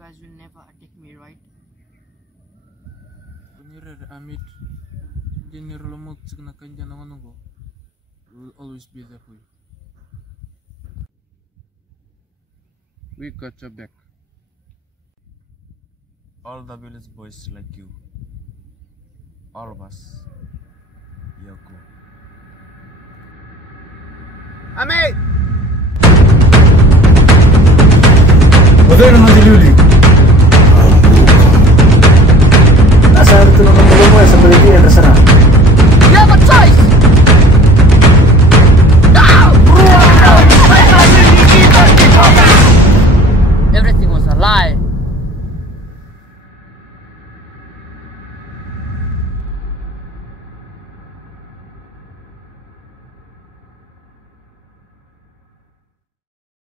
guys will never attack me, right? Amit, we will always be there for you. We got your back. All the village boys like you. All of us. Yoko. Amit! Magkano naman si Luli? Nasa ito naman mo sa Pilipinas.